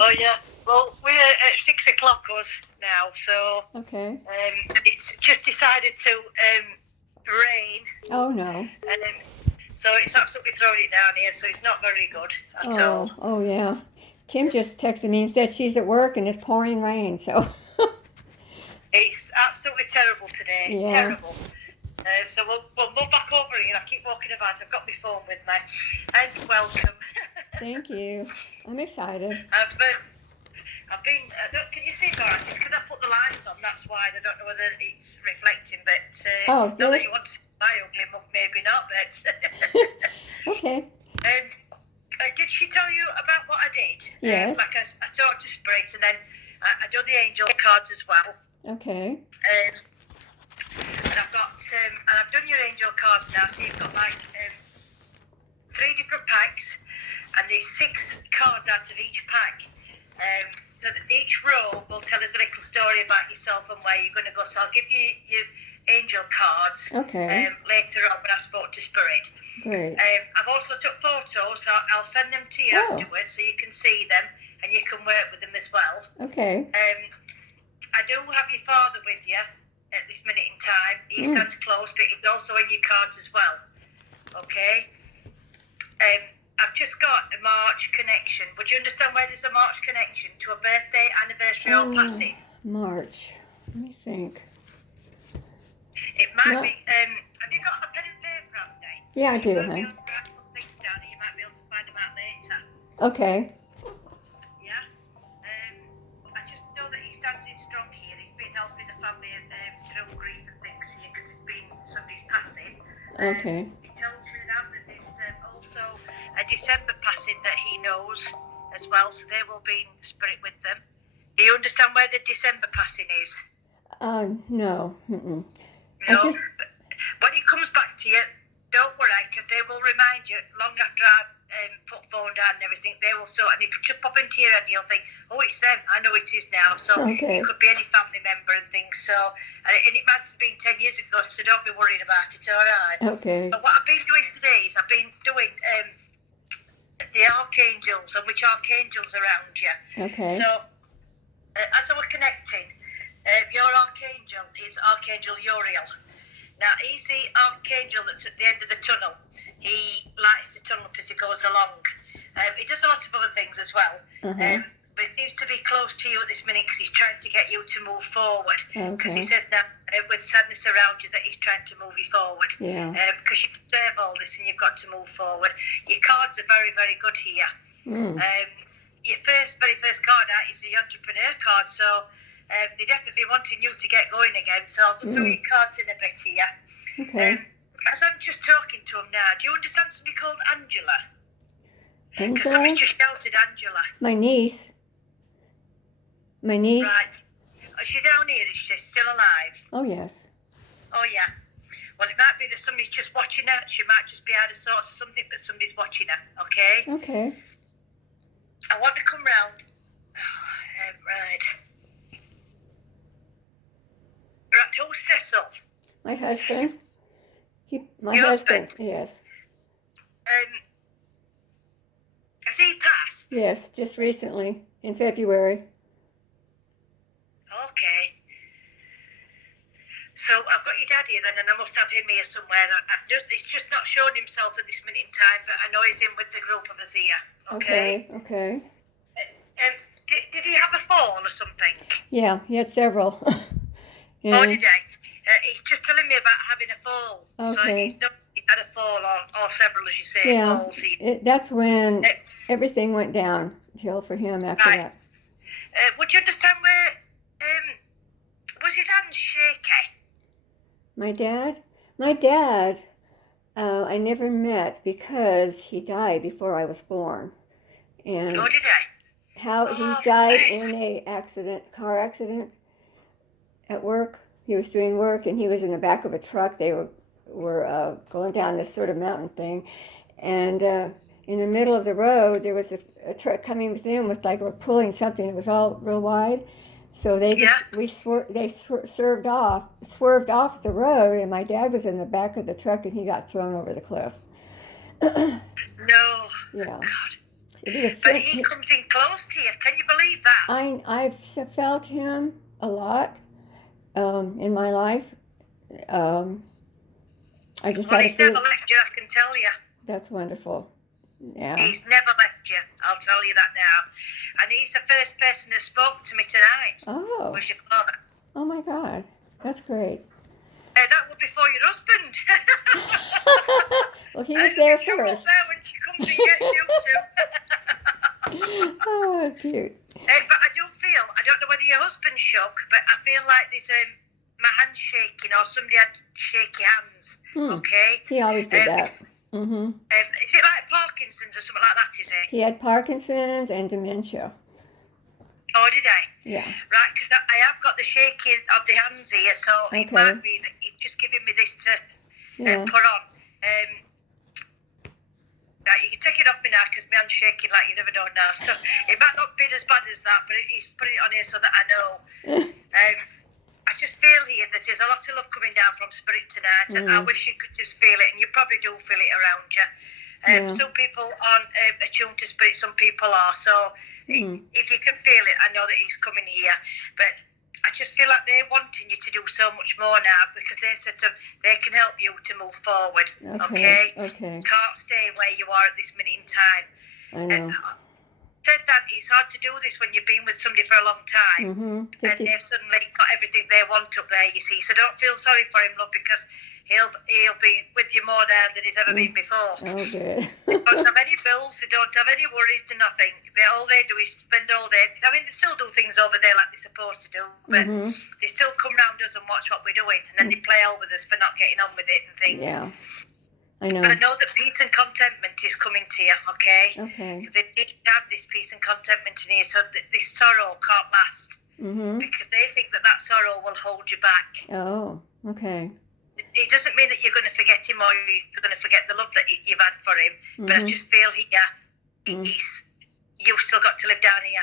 Oh yeah. Well, we're at 6 o'clock us now, so Okay. it's just decided to rain, Oh no. so it's absolutely throwing it down here. So it's not very good at all. Oh yeah. Kim just texted me and said she's at work and it's pouring rain. So It's absolutely terrible today. yeah. Terrible. So we'll move back over here. I keep walking about. I've got my phone with me. And welcome. Thank you. I'm excited. I've been. Can you see it all right? It's because I put the lights on. That's why. I don't know whether it's reflecting, but Oh, not that there's you want to see my ugly mug, maybe not. But okay. did she tell you about what I did? Yes. Like I talked to Spirit, and then I do the angel cards as well. Okay. And I've done your angel cards now. So you've got like 3 different packs, and there's 6 cards out of each pack. So that each row will tell us a little story about yourself and where you're going to go. So I'll give you your angel cards Okay. later on when I spoke to Spirit. Great. I've also took photos, so I'll send them to you afterwards so you can see them and you can work with them as well. Okay. I do have your father with you at this minute in time. He stands close, but he's also in your cards as well. Okay? I've just got a March connection. Would you understand why there's a March connection to a birthday, anniversary, or passing? March. Let me think. It might No. be. Have you got a pen and paper, Andy? Yeah, I do, You might be huh? able to write some things down, and you might be able to find them out later. Okay. Yeah. I just know that he stands in strong here. He's been helping the family through grief and things here because it's been somebody's passing. Okay. He tells me now that there's also a December passing that he knows as well, so they will be in spirit with them. Do you understand where the December passing is? No. Mm-mm. I No. just. When it comes back to you, don't worry, because they will remind you long after I've put phone down and everything. They will sort, and it'll just pop into your head, and you'll think, "Oh, it's them. I know it is now." So Okay. it could be any family member and things. So, and it might have been 10 years ago, so don't be worried about it. All right. Okay. But what I've been doing today is I've been doing the archangels and which archangels around you. Okay. So as I was connecting, your archangel is Archangel Uriel. Now, he's the archangel that's at the end of the tunnel. He lights the tunnel up as he goes along. He does a lot of other things as well. But he seems to be close to you at this minute because he's trying to get you to move forward. Because he says that with sadness around you that he's trying to move you forward. Yeah. Because you deserve all this and you've got to move forward. Your cards are very, very good here. Your very first card out is the entrepreneur card. So they're definitely wanting you to get going again. So I'll go through your cards in a bit here. Okay. As I'm just talking to him now, do you understand somebody called Angela? Because Angela? somebody just shouted Angela. My niece. My niece? Right. Is she down here? Is she still alive? Oh, yes. Oh, yeah. Well, it might be that somebody's just watching her. She might just be out of sorts or something, but somebody's watching her, okay? Okay. I want to come round. Right. Right, who's Cecil? My husband. My Your husband. husband? Yes. Has he passed? Yes, just recently in February. Okay. So I've got your dad here then, and I must have him here somewhere. It's just not showing himself at this minute in time, but I know he's in with the group of us here. Okay. Okay. Did he have a fall or something? Yeah, he had several. Oh, did he? He's just telling me about having a fall. So Okay. he's had a fall or several, as you say, Yeah. falls. That's when everything went downhill for him after Right. that. Would you understand where? Was his hand shaky? My dad? My dad, I never met because he died before I was born. And Oh, did he? how he died in a car accident at work. He was doing work and he was in the back of a truck. They were going down this sort of mountain thing, and in the middle of the road there was a truck coming with him with like, or pulling something. It was all real wide, so they swerved off the road, and my dad was in the back of the truck and he got thrown over the cliff. No. Yeah. God. He did a But sim- he comes in close to you. Can you believe that? I've felt him a lot in my life. I just Well, had a he's never few. left you, I can tell you. That's wonderful. Yeah. He's never left you, I'll tell you that now. And he's the first person that spoke to me tonight. Oh. Was your father. Oh my God. That's great. That was before your husband. Well, he was there She'll be first. there when she comes and gets you two. Oh, cute. But I do feel, I don't know whether your husband's shook, but I feel like there's my hand's shaking or somebody had shaky hands. Okay? He always did that. Mm-hmm. Is it like Parkinson's or something like that, is it? He had Parkinson's and dementia. Oh, did I? Yeah. Right, because I have got the shaking of the hands here, so it might be that he's just giving me this to put on. Right, you can take it off me now because my hand's shaking like you never know now. So it might not be as bad as that, but he's put it on here so that I know. I just feel here that there's a lot of love coming down from Spirit tonight, and I wish you could just feel it, and you probably do feel it around you. Some people aren't attuned to Spirit, some people are. So if you can feel it, I know that he's coming here. But I just feel like they're wanting you to do so much more now because they can help you to move forward. Okay? Can't stay where you are at this minute in time. I know. Said that it's hard to do this when you've been with somebody for a long time and they've suddenly got everything they want up there, you see. So don't feel sorry for him, love, because he'll be with you more now than he's ever been before. Oh, good. They don't have any bills, they don't have any worries, to nothing. All they do is spend all day. I mean, they still do things over there like they're supposed to do, but they still come round us and watch what we're doing, and then they play hell with us for not getting on with it and things. Yeah. I know. But I know that peace and contentment is coming to you, okay? Okay. They need to have this peace and contentment in here so that this sorrow can't last. Because they think that sorrow will hold you back. Oh, okay. It doesn't mean that you're going to forget him or you're going to forget the love that you've had for him. But I just feel you've still got to live down here.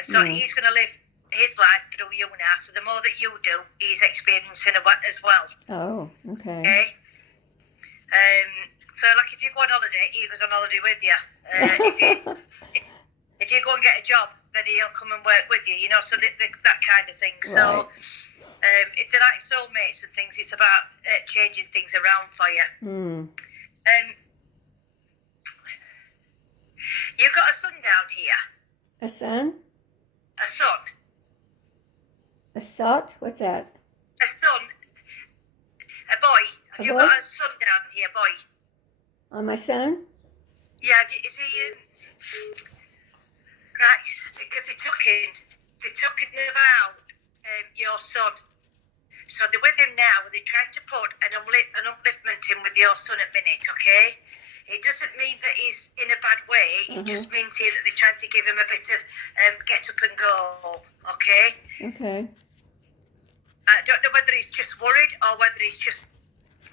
And so he's going to live his life through you now. So the more that you do, he's experiencing it as well. Oh, okay. Okay? So, like, if you go on holiday, he goes on holiday with you. If you go and get a job, then he'll come and work with you, you know, so that kind of thing. So, if they're like soulmates and things, it's about changing things around for you. You've got a son down here. A son? A son. A sot? What's that? A son. A boy. Have you got a son down here, boy? My son? Yeah, is he... Right, because they're talking about your son. So they're with him now, and they're trying to put an upliftment in with your son at minute, okay? It doesn't mean that he's in a bad way. It just means here that they're trying to give him a bit of get up and go, okay? Okay. I don't know whether he's just worried or whether he's just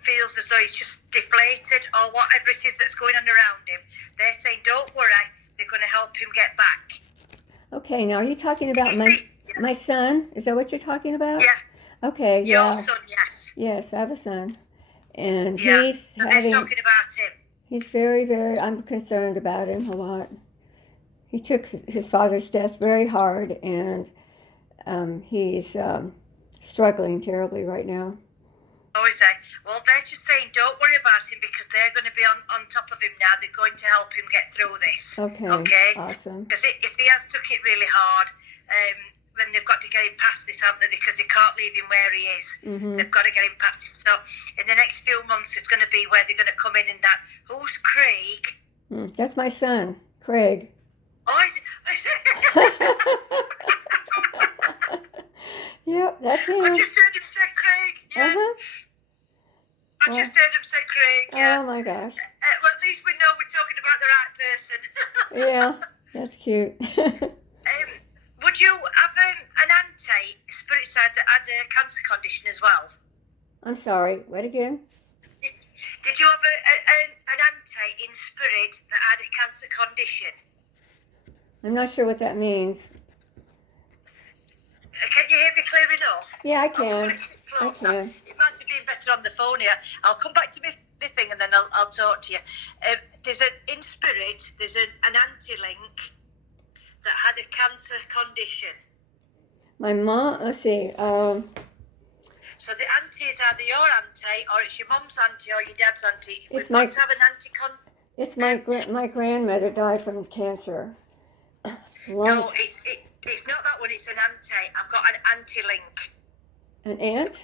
feels as though he's just deflated or whatever it is that's going on around him. They're saying, don't worry, they're going to help him get back. Okay, now are you talking about my son? Is that what you're talking about? Yeah. Okay, Your son, yes. Yes, I have a son. And they're he's talking about him. He's very, very, I'm concerned about him a lot. He took his father's death very hard, and he's struggling terribly right now. Oh, is he? Well, they're just saying don't worry about him because they're going to be on top of him now. They're going to help him get through this. Okay. Awesome. Because if he has took it really hard, then they've got to get him past this, haven't they? Because they can't leave him where he is. They've got to get him past him. So in the next few months, it's going to be where they're going to come in and that. Who's Craig? That's my son, Craig. Oh, is it? Yep, that's him. I just heard him say Craig. Yeah. I just heard him say Craig. Yeah. Oh my gosh. Well, at least we know we're talking about the right person. Yeah, that's cute. Would you have an auntie, Spirit side, that had a cancer condition as well? I'm sorry, what again? Did you have an auntie in Spirit that had a cancer condition? I'm not sure what that means. Can you hear me clear enough? Yeah, I can. It might have been better on the phone here. I'll come back to my my thing, and then I'll talk to you. In spirit, there's an auntie-link that had a cancer condition. My mom, let's see. So the auntie is either your auntie, or it's your mum's auntie, or your dad's auntie. It's We've got to have an It's my grandmother died from cancer. No, it's not that one. It's an auntie. I've got an auntie-link. An aunt?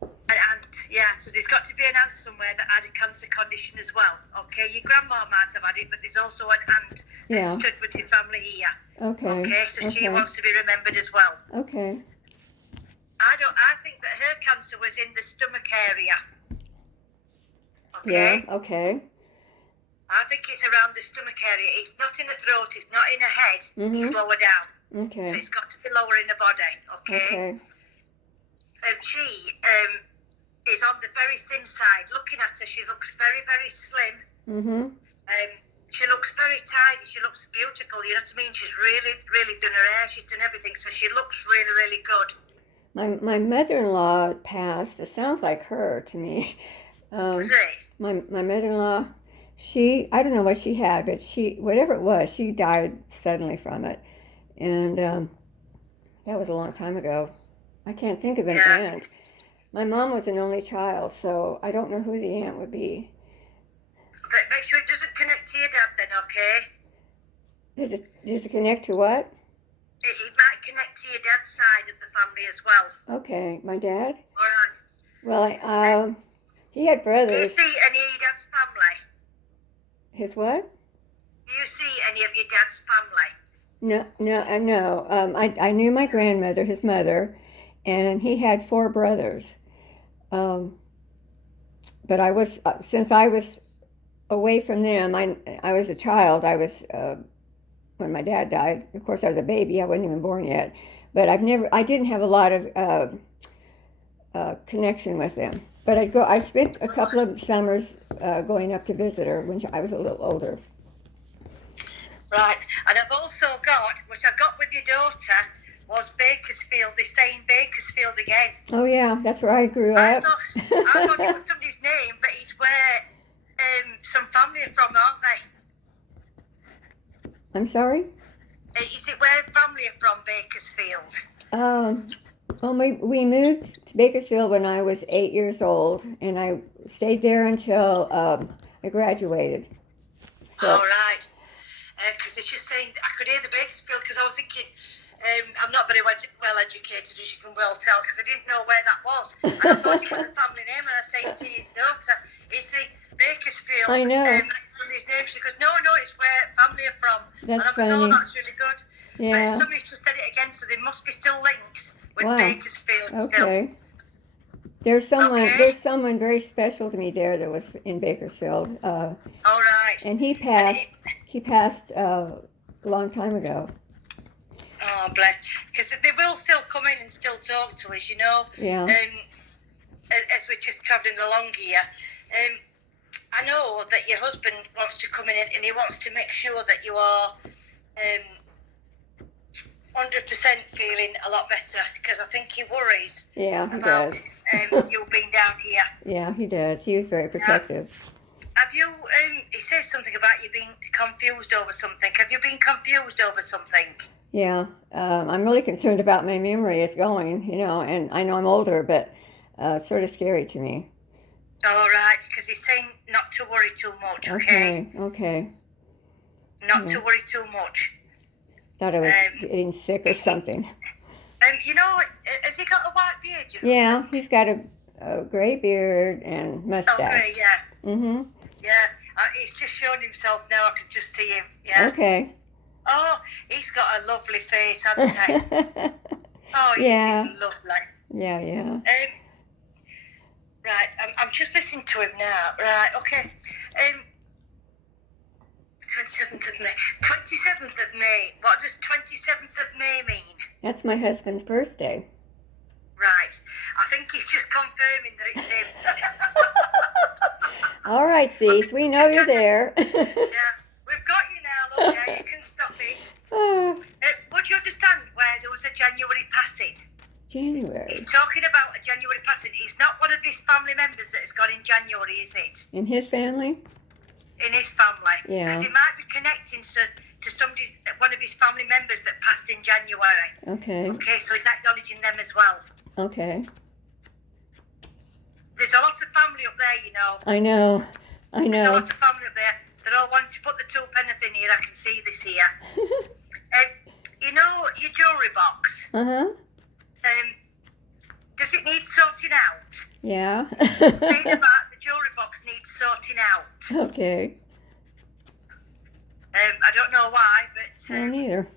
An aunt, yeah. So there's got to be an aunt somewhere that had a cancer condition as well. Okay, your grandma might have had it, but there's also an aunt that stood with your family here. Okay. Okay, so she wants to be remembered as well. Okay. I think that her cancer was in the stomach area. Okay. Yeah. Okay. I think it's around the stomach area. It's not in the throat. It's not in the head. It's lower down. Okay. So it's got to be lower in the body. Okay. Okay. She is on the very thin side. Looking at her, she looks very, very slim. Mhm. She looks very tidy. She looks beautiful. You know what I mean? She's really, really done her hair. She's done everything. So she looks really, really good. My mother-in-law passed. It sounds like her to me. Was it? My mother-in-law, I don't know what she had, but whatever it was, she died suddenly from it, and that was a long time ago. I can't think of an aunt. My mom was an only child, so I don't know who the aunt would be. Okay, make sure it doesn't connect to your dad then, okay? Does it connect to what? It might connect to your dad's side of the family as well. Okay, my dad? All right. Well, he had Do you brothers. see any of your dad's family? His what? Do you see any of your dad's family? No. I knew my grandmother, his mother, and he had 4 brothers. But since I was away from them, I was a child. When my dad died, of course I was a baby. I wasn't even born yet. But I didn't have a lot of connection with them. But I spent a couple of summers going up to visit her when I was a little older. Right, and I've also got, which I got with your daughter, was Bakersfield. They stay in Bakersfield again. Oh yeah, that's where I grew up. I thought it was somebody's name, but it's where some family are from, aren't they? I'm sorry? Is it where family are from, Bakersfield? Well, we moved to Bakersfield when I was 8 years old, and I stayed there until I graduated. So, all right. Because it's just saying, I could hear the Bakersfield, because I was thinking, I'm not very well educated, as you can well tell, because I didn't know where that was. And I thought it was a family name, and I said to your daughter, it's the Bakersfield. I know. From his name. She goes, no, it's where family are from. That's and I goes, funny. oh, that's really good. Yeah. But somebody's just said it again, so there must be still links with Wow. Bakersfield still. Okay. There's someone very special to me there that was in Bakersfield. All right. And he passed a long time ago. Oh, bless. Because they will still come in and still talk to us, you know. Yeah. As we're just travelling along here. I know that your husband wants to come in and he wants to make sure that you are 100% feeling a lot better, because I think he worries Yeah, he about does. you being down here. Yeah, he does. He was very protective. Have you, he says something about you being confused over something. Have you been confused over something? Yeah, I'm really concerned about my memory. It's going, and I know I'm older, but it's sort of scary to me. All right, because he's saying not to worry too much, okay? Okay. Not to worry too much. Thought I was getting sick or something. Has he got a white beard? Yeah, he's got a gray beard and mustache. Okay, yeah. Mm-hmm. Yeah, he's just showing himself now. I can just see him. Yeah. Okay. Oh, he's got a lovely face, hasn't he? Oh, Yeah. He's lovely. Yeah. Right, I'm just listening to him now. Right, okay. 27th of May. 27th of May. What does 27th of May mean? That's my husband's birthday. Right. I think he's just confirming that it's him. All right, Cease, we know you're there. Yeah, we've got you now, look, yeah, you can stop it. Would you understand where there was a January passing? January. He's talking about a January passing. He's not one of his family members that has gone in January, is it? In his family? In his family. Yeah. Because he might be connecting to somebody's, one of his family members that passed in January. Okay. Okay, so he's acknowledging them as well. Okay. There's a lot of family up there, you know. I know. There's a lot of family up there. They're all wanting to put the two penneth in here. I can see this here. You know your jewellery box? Uh-huh. Does it need sorting out? Yeah. Saying about the jewellery box needs sorting out. Okay. I don't know why, but... I don't either.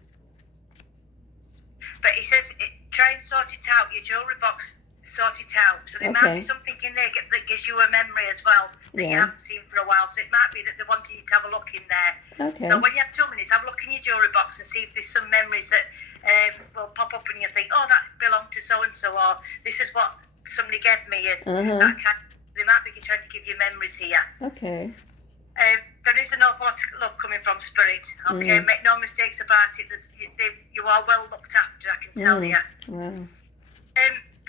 But he says, try and sort it out, your jewellery box, sort it out. So there might be something in there that gives you a memory as well that you haven't seen for a while. So it might be that they wanted you to have a look in there. Okay. So when you have 2 minutes, have a look in your jewellery box and see if there's some memories that will pop up and you think, oh, that belonged to so-and-so, or this is what somebody gave me. And that they might be trying to give you memories here. Okay. There is an awful lot of love coming from Spirit. Okay, make no mistakes about it. You are well looked after, I can tell you. Wow.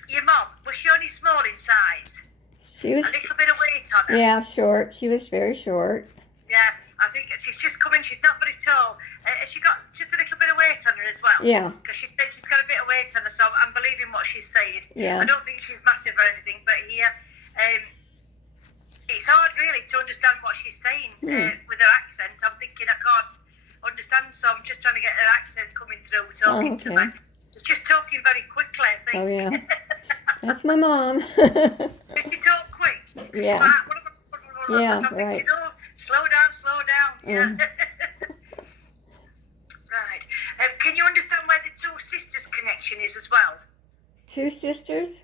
Your mum, was she only small in size? She was. A little bit of weight on her. Yeah, short. She was very short. Yeah, I think she's just coming. She's not very tall. Has she got just a little bit of weight on her as well? Yeah. Because she said she's got a bit of weight on her, so I'm believing what she's saying. Yeah. I don't think she's massive or anything, but here, it's hard really to understand what she's saying with her accent. I'm thinking I can't understand, so I'm just trying to get her accent coming through, talking to me. She's just talking very quickly, I think. Oh, yeah. That's my mom. Did you talk quick? Yeah. Yeah, so I'm right. thinking, oh, slow down. Yeah. Right. Can you understand where the two sisters connection is as well? Two sisters?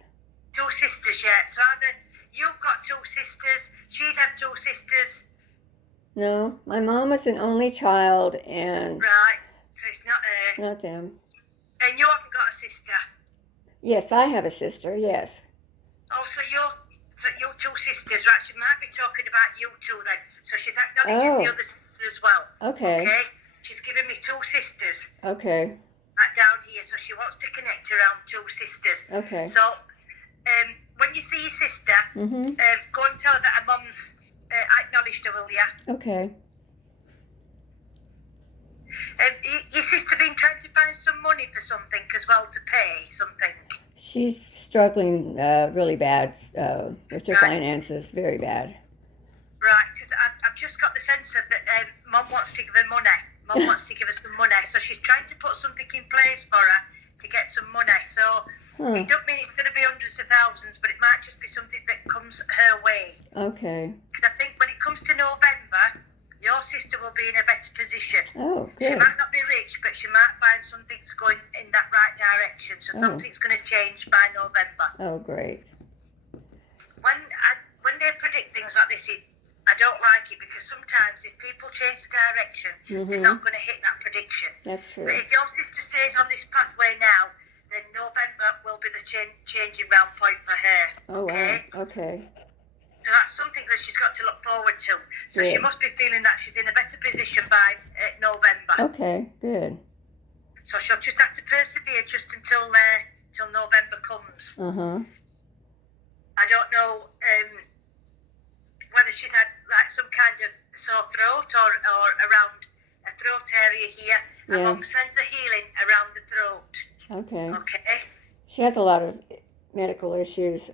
Two sisters, yeah. So either you've got two sisters, she's had two sisters. No, my mom was an only child, and Right. So it's not her. not them. And you haven't got a sister. Yes, I have a sister. Yes. Oh, so you're two sisters, right? She might be talking about you two then. So she's acknowledging the other sister as well. Okay. Okay. She's giving me two sisters. Okay. Down here, so she wants to connect around two sisters. Okay. So, when you see your sister, go and tell her that her mum's acknowledged her, will you? Okay. Your sister been trying to find some money for something as well to pay something. She's struggling really bad with her finances, very bad. Right, because I've just got the sense of that Mum wants to give her money. Mum wants to give her some money, so she's trying to put something in place for her to get some money. So it don't mean it's going to be hundreds of thousands, but it might just be something that comes her way. Okay. Because I think when it comes to November, your sister will be in a better position. Oh, She good. might not be rich, but she might find something's going in that right direction. So something's going to change by November. Oh, great. When they predict things like this, I don't like it because sometimes if people change the direction, they're not going to hit that prediction. That's true. But if your sister stays on this pathway now, then November will be the changing round point for her. Oh, okay? wow. Okay. So that's something that she's got to look forward to. So she must be feeling that she's in a better position by November. Okay, good. So she'll just have to persevere just until November comes. Uh-huh. I don't know whether she's had like some kind of sore throat or around a throat area here. And Mum sends a healing around the throat. Okay. Okay. She has a lot of medical issues.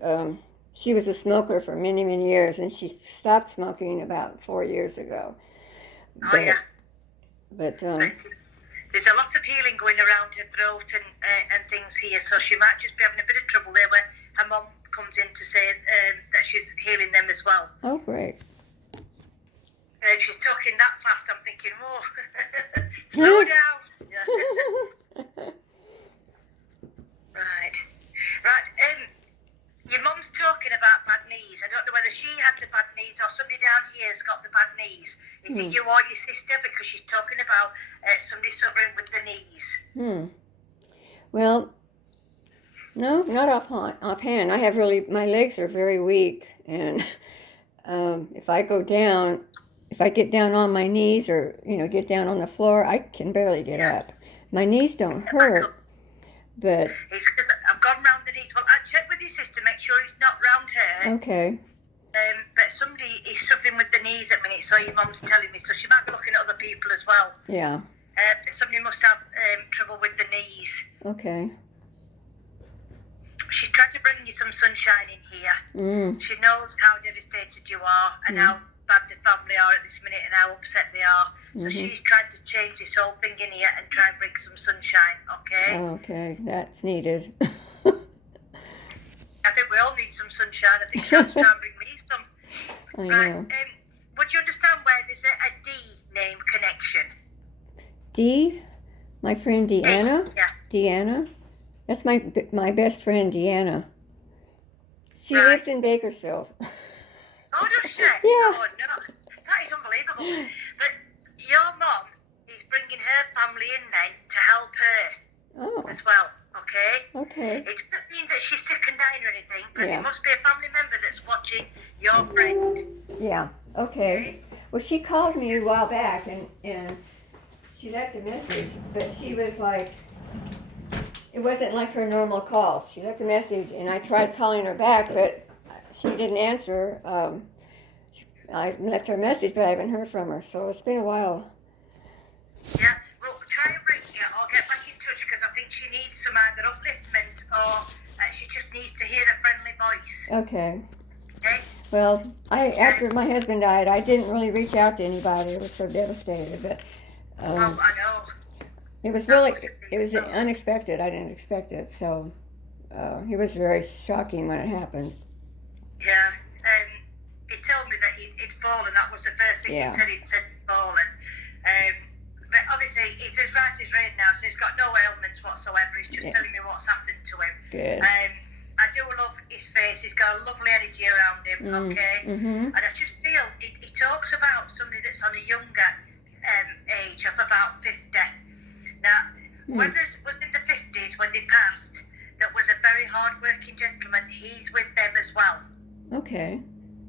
She was a smoker for many, many years, and she stopped smoking about 4 years ago. Oh, yeah. But there's a lot of healing going around her throat and things here, so she might just be having a bit of trouble there where her mum comes in to say that she's healing them as well. oh, great. If she's talking that fast, I'm thinking, oh, slow down. Yeah. Right. Your mum's talking about bad knees. I don't know whether she had the bad knees or somebody down here has got the bad knees. Is it you or your sister? Because she's talking about somebody suffering with the knees. Well, no, not offhand. I have my legs are very weak, and if I get down on my knees or, get down on the floor, I can barely get up. My knees don't hurt, but... It's because I've gone round make sure it's not round her. Okay. But somebody is struggling with the knees at the minute, so your mum's telling me. So she might be looking at other people as well. Yeah. Somebody must have trouble with the knees. Okay. She tried to bring you some sunshine in here. Mm. She knows how devastated you are and how bad the family are at this minute and how upset they are. So she's trying to change this whole thing in here and try and bring some sunshine, okay? Okay, that's needed. I think we all need some sunshine. I think she wants to try and bring me some. I Right, know. would you understand where there's a D name connection? Dee, my friend Deanna. Yeah. Deanna. That's my best friend Deanna. She Right. lives in Bakersfield. Oh, does she? Yeah. Oh, no. That is unbelievable. But your mum is bringing her family in then to help her Oh, as well, okay? okay. It doesn't mean that she's sick and dying or anything, but Yeah. it must be a family member that's watching your friend. Yeah, okay. Well, she called me a while back and she left a message, but she was like, it wasn't like her normal calls. She left a message and I tried calling her back, but she didn't answer. I left her a message, but I haven't heard from her, so it's been a while. Yeah, well, try and ring her or get back in touch because I think she needs some either upliftment or she just needs to hear a friendly voice. Okay. Okay? Well, after my husband died, I didn't really reach out to anybody. I was so devastated, but Oh, I know. it was unexpected. I didn't expect it, so it was very shocking when it happened. Yeah. He told me that he'd fallen. That was the first thing Yeah. he said. He'd fallen. But obviously, he's as right as rain now, so he's got no ailments whatsoever. He's just telling me what's happened to him. Good. I do love his face. He's got a lovely energy around him, okay? Mm-hmm. And I just feel he talks about somebody that's on a younger age of about 50. Now, when was in the 50s when they passed, that was a very hard-working gentleman. He's with them as well. Okay.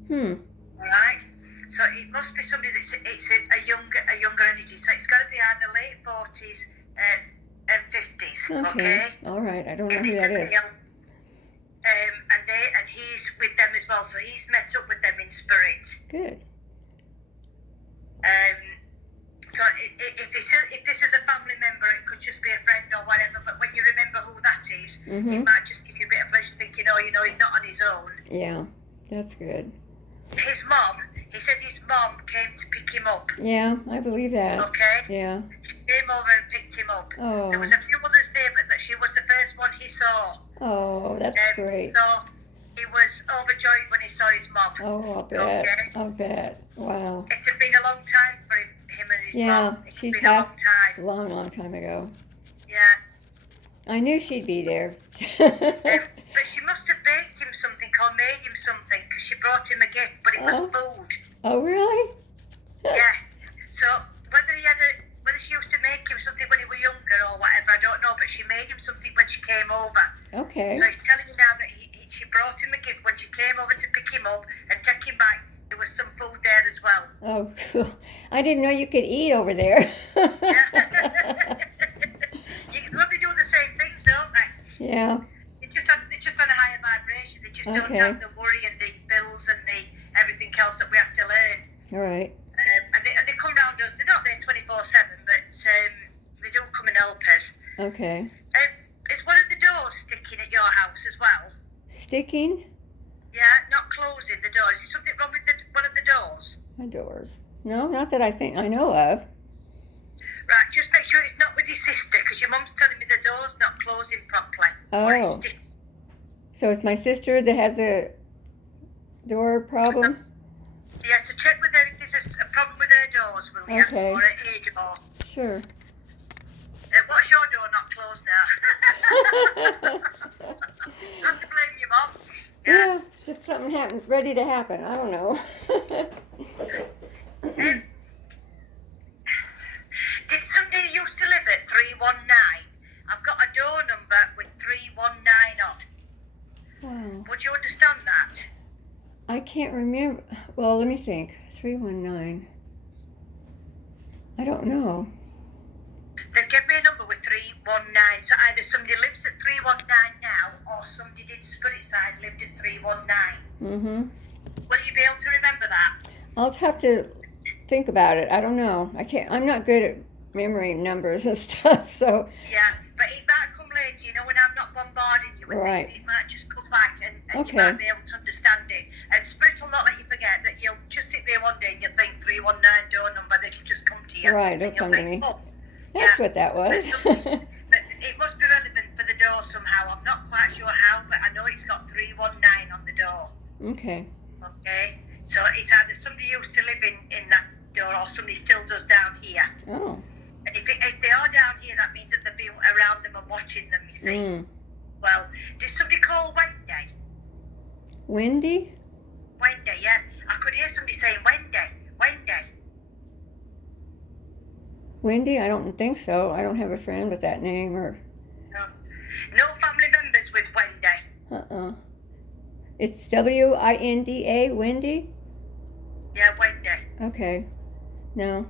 All right? So it must be somebody that's a younger energy. So it's got to be either late 40s and 50s, okay? All right. I don't know And who that is. And he's with them as well. So he's met up with them in spirit. Good. So if this is a family member, it could just be a friend or whatever. But when you remember who that is, it might just give you a bit of pleasure thinking, oh, he's not on his own. Yeah, that's good. He said his mom came to pick him up. Yeah, I believe that. Okay? Yeah. She came over and picked him up. Oh. There was a few others there, but that she was the first one he saw. Oh, that's great. So he was overjoyed when he saw his mom. Oh, I'll bet. Okay? I'll bet. Wow. It had been a long time for him and his Yeah, mom. It she's had been a long passed time. long time ago. Yeah. I knew she'd be there. But she must have baked him something or made him something because she brought him a gift, but it was food. Oh, really? Yeah. So whether she used to make him something when he was younger or whatever, I don't know. But she made him something when she came over. Okay. So he's telling you now that she brought him a gift when she came over to pick him up and take him back. There was some food there as well. Oh, cool. I didn't know you could eat over there. Well, they do the same things, don't they? Yeah. They're just on a higher vibration. They just don't have the worry and the bills and the everything else that we have to learn. All right. And they come round us. They're not there 24/7, but they do come and help us. Okay. Is one of the doors sticking at your house as well? Sticking? Yeah, not closing the doors. Is something wrong with one of the doors? My doors. No, not that I know of. Right, just make sure it's not with your sister, because your mum's telling me the door's not closing properly. Or it's Oh. So it's my sister that has a door problem? Yeah, so check with her if there's a problem with her doors, will you? Okay. Or her door. Sure. What's your door not closed now? Not to blame your mum. Yeah, should something happen, ready to happen. I don't know. Did somebody used to live at 319? I've got a door number with 319 on. Wow. Would you understand that? I can't remember. Well, let me think. 319. I don't know. They've given me a number with 319, so either somebody lives at 319 now, or somebody did Spirit Side lived at 319. Mm-hmm. Will you be able to remember that? I'll have to think about it. I don't know. I'm not good at memory numbers and stuff, so. Yeah, but it might come later, you know, when I'm not bombarding you with Right. things, it might just come back and Okay. you might be able to understand it. And Spirit will not let you forget that you'll just sit there one day and you'll think 319 door number, they should just come to you. Right, and it'll come to me. Oh, That's yeah. what that was. But it must be relevant for the door somehow. I'm not quite sure how, but I know it's got 319 on the door. Okay. Okay? So it's either somebody used to live in that door or somebody still does down here. Oh. And if they are down here, that means that they've been around them and watching them, you see. Mm. Well, did somebody call Wendy? Wendy? Wendy, yeah. I could hear somebody saying Wendy. Wendy. Wendy? I don't think so. I don't have a friend with that name or. No family members with Wendy. Uh-uh. It's Winda, Wendy? Yeah, Wendy. Okay. No.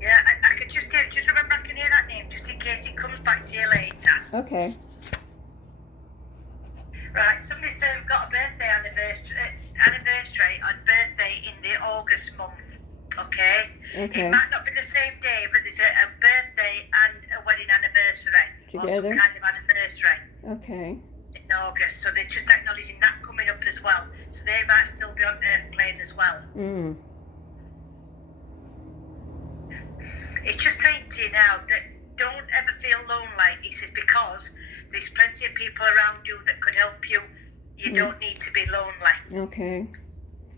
Yeah, I could just remember I can hear that name just in case it comes back to you later. Okay. Right, somebody's got a birthday anniversary on birthday in the August month. Okay? Okay. It might not be the same day, but there's a birthday and a wedding anniversary. Together? Or some kind of anniversary Okay. in August. So they're just acknowledging that coming up as well. So they might still be on Earth plane as well. Mm. It's just saying to you now that don't ever feel lonely. He says because there's plenty of people around you that could help you. You don't need to be lonely. Okay.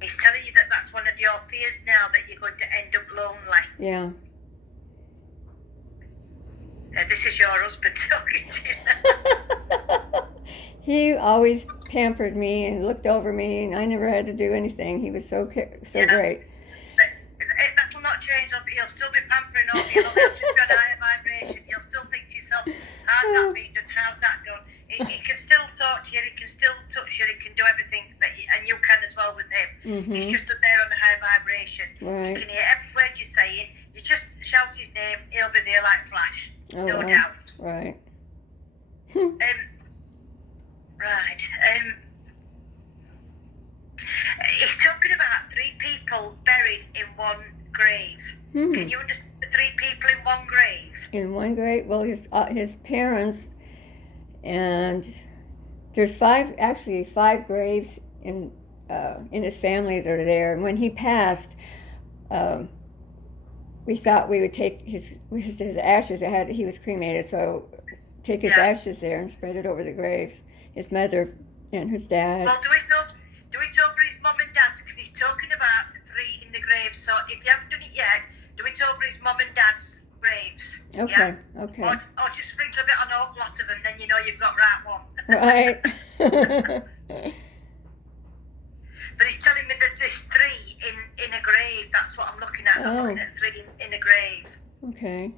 He's telling you that that's one of your fears now, that you're going to end up lonely. Yeah. This is your husband talking to you. He always pampered me and looked over me, and I never had to do anything. He was so Yeah. great. That'll not change. He'll still be pampering over you. He'll just do a higher vibration. You'll still think to yourself, how's that been done? How's that done? He can still talk to you. He can still touch you. He can do everything and you can as well with him. Mm-hmm. He's just up there on a high vibration. Right. You can hear every word you say. You just shout his name. He'll be there like flash. Oh, No wow. doubt. Right. Right. He's talking about 3 people buried in one grave. Can you understand the 3 people in one grave? In one grave? Well, his parents, and there's 5 graves in his family that are there. And when he passed, we thought we would take his ashes. He was cremated, so take his ashes there and spread it over the graves. His mother and his dad. Well, do we talk for his mum and dad's? Because he's talking about the 3 in the graves. So if you haven't done it yet, do we talk for his mum and dad's graves? Okay. Yeah? Okay. Or just sprinkle a bit on a whole lot of them, then you know you've got right one. Right. But he's telling me that there's 3 in a grave. That's what I'm looking at. I'm looking at 3 in a grave. Okay.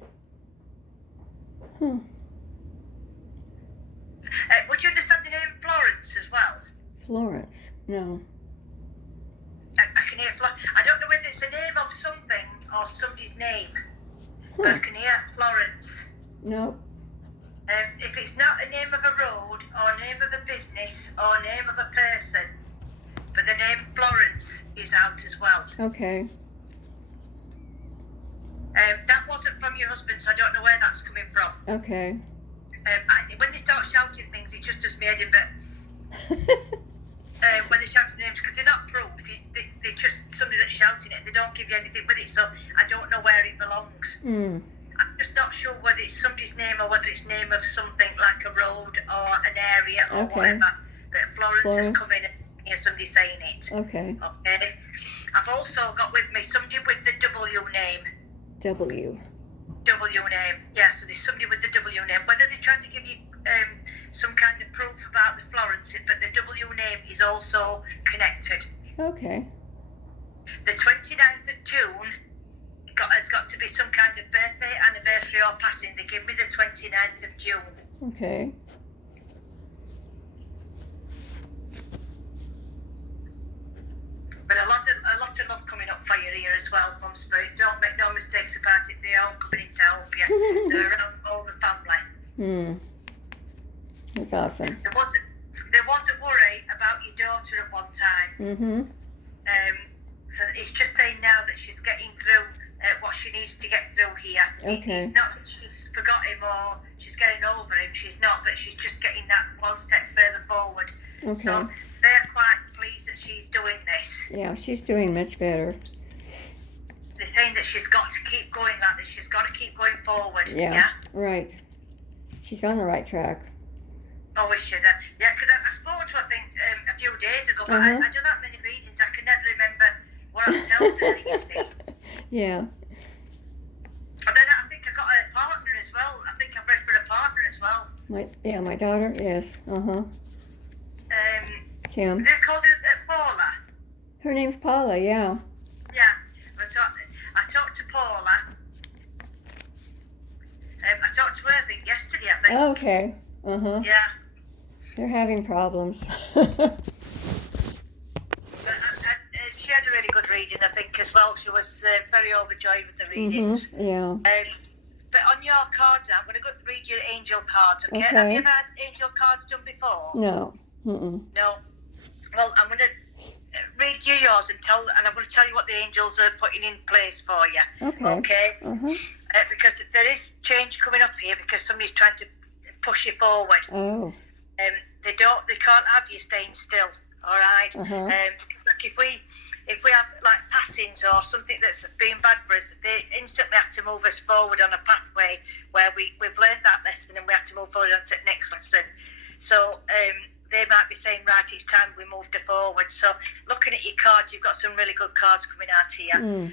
Would you understand the name Florence as well? Florence. No. I can hear Florence. I don't know whether it's the name of something or somebody's name, but I can hear Florence. No. If it's not a name of a road or name of a business or name of a person, but the name Florence is out as well. Okay. That wasn't from your husband, so I don't know where that's coming from. Okay. When they start shouting things, it just does me head in, but when they shout names, because they're not proof, they're just somebody that's shouting it, they don't give you anything with it, so I don't know where it belongs. I'm just not sure whether it's somebody's name or whether it's name of something like a road or an area or whatever, but Florence has come in and hear somebody saying it. Okay. Okay. I've also got with me somebody with the W name. W name, yeah, so there's somebody with the W name. Whether they're trying to give you some kind of proof about the Florence, but the W name is also connected. Okay. The 29th of June has got to be some kind of birthday, anniversary or passing. They give me the 29th of June. Okay. But a lot of love coming up for you here as well from Spirit. Don't make no mistakes about it. They're all coming in to help you. They're around all the family. That's awesome. There was a worry about your daughter at one time. Mm-hmm. So it's just saying now that she's getting through what she needs to get through here. Okay. It's not that she's forgot him or she's getting over him. She's not, but she's just getting that one step further forward. Okay. So they're quite pleased that she's doing this. Yeah, she's doing much better. They're saying that she's got to keep going like this. She's got to keep going forward. Yeah. Right. She's on the right track. Oh, is she? Yeah, because I spoke to her, I think, a few days ago, but I do that many readings, I can never remember what I've told her, you see. Yeah. And then I think I got a partner as well. I think I've read for a partner as well. My daughter, yes. Uh-huh. Kim. They called her Paula. Her name's Paula, yeah. Yeah. I talked to Paula. I talked to her, I think, yesterday, I think. Okay. Uh-huh. Yeah. They're having problems. She had a really good reading, I think, as well. She was very overjoyed with the readings. Mm-hmm. Yeah. But on your cards now, I'm going to read your angel cards, okay? Okay. Have you ever had angel cards done before? No. Mm-mm. No. Well, I'm going to read you yours and I'm going to tell you what the angels are putting in place for you. Okay. Okay? Uh-huh. Because there is change coming up here because somebody's trying to push you forward. Oh. They can't have you staying still. All right. Uh-huh. Like if we have like passings or something that's being bad for us, they instantly have to move us forward on a pathway where we've learned that lesson and we have to move forward on to the next lesson. So they might be saying, right, it's time we moved it forward. So looking at your cards, you've got some really good cards coming out here. Mm.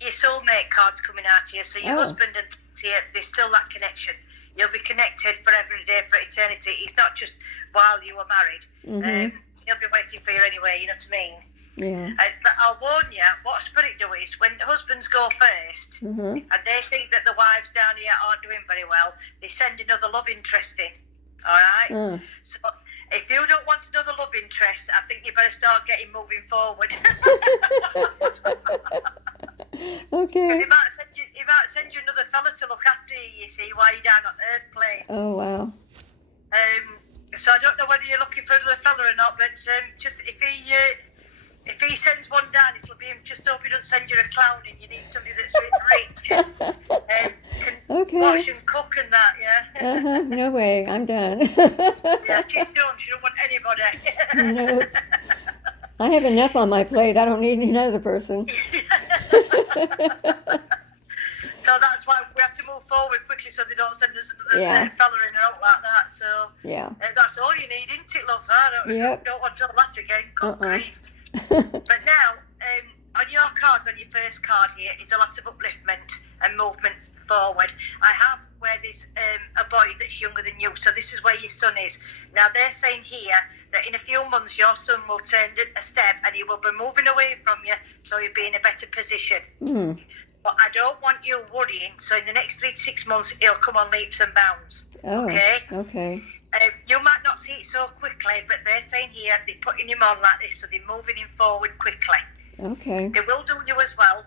Your soulmate cards coming out here. So your husband and here, there's still that connection. You'll be connected forever and a day, for eternity. It's not just while you are married. Mm-hmm. He'll be waiting for you anyway, you know what I mean? Yeah. But I'll warn you, what spirit do is when husbands go first Mm-hmm. and they think that the wives down here aren't doing very well, they send another love interest in. All right? Mm. So if you don't want another love interest, I think you better start getting moving forward. Okay. He might send you another fella to look after you, see, while you're down on Earth plane. Oh, wow. So I don't know whether you're looking for another fella or not, but just if he sends one down, it'll be him. Just hope he doesn't send you a clown and you need somebody that's rich, can Okay. wash and cook and that, yeah? Uh-huh. No way. I'm done. Yeah, she's done. She don't want anybody. No. I have enough on my plate. I don't need another person. So that's why we have to move forward quickly so they don't send us another fella in or out like that. So Yeah. That's all you need, isn't it, love? I don't want all that again. Good grief. But now, on your cards, on your first card here, is a lot of upliftment and movement forward. I have where there's a boy that's younger than you, so this is where your son is. Now they're saying here that in a few months your son will turn a step and he will be moving away from you, so he'll be in a better position. Mm. But I don't want you worrying, so in the next 3 to 6 months he'll come on leaps and bounds. Oh, okay? Okay. You might not see it so quickly, but they're saying here they're putting him on like this, so they're moving him forward quickly. Okay. They will do you as well,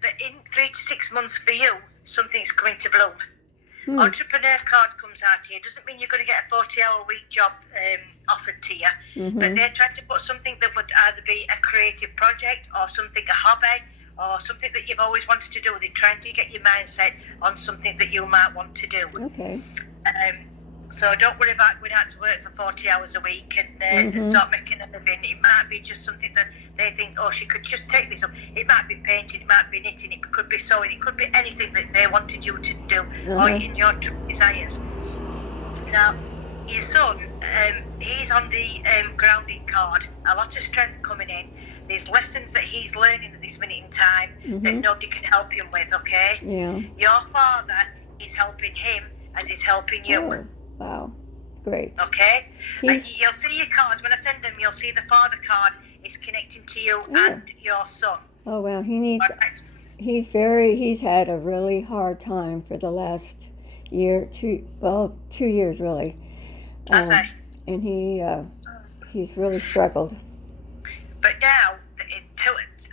but in 3 to 6 months for you, something's going to bloom. Hmm. Entrepreneur card comes out here. Doesn't mean you're going to get a 40-hour-a-week job offered to you, Mm-hmm. but they're trying to put something that would either be a creative project or something, a hobby, or something that you've always wanted to do. They're trying to get your mindset on something that you might want to do. Okay. So don't worry about going out to work for 40 hours a week and start making a living. It might be just something that they think, oh, she could just take this up. It might be painting, it might be knitting, it could be sewing, it could be anything that they wanted you to do or in your desires. Now, your son, he's on the grounding card. A lot of strength coming in. There's lessons that he's learning at this minute in time that nobody can help him with, okay? Yeah. Your father is helping him as he's helping you. Oh, wow. Great. Okay? He's- You'll see your cards. When I send them, you'll see the father card is connecting to you and your son. Oh, wow. He needs, Alright? he's had a really hard time for the last year, 2 years really. That's it. And he's really struggled. But now,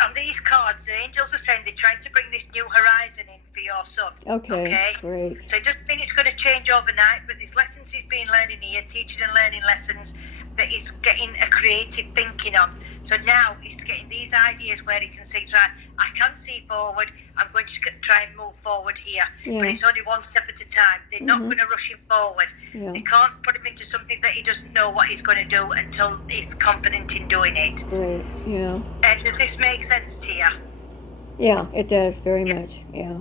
on these cards, cards, the angels are saying they're trying to bring this new horizon in for your son. Okay, great. So it doesn't mean it's going to change overnight, but there's lessons he's been learning here, teaching and learning lessons that he's getting a creative thinking on. So now he's getting these ideas where he can see, right, I can see forward, I'm going to try and move forward here. Yeah. But it's only one step at a time. They're not going to rush him forward. Yeah. They can't put him into something that he doesn't know what he's going to do until he's confident in doing it. Great, yeah. And does this make sense to you? Yeah, it does, very much, yeah.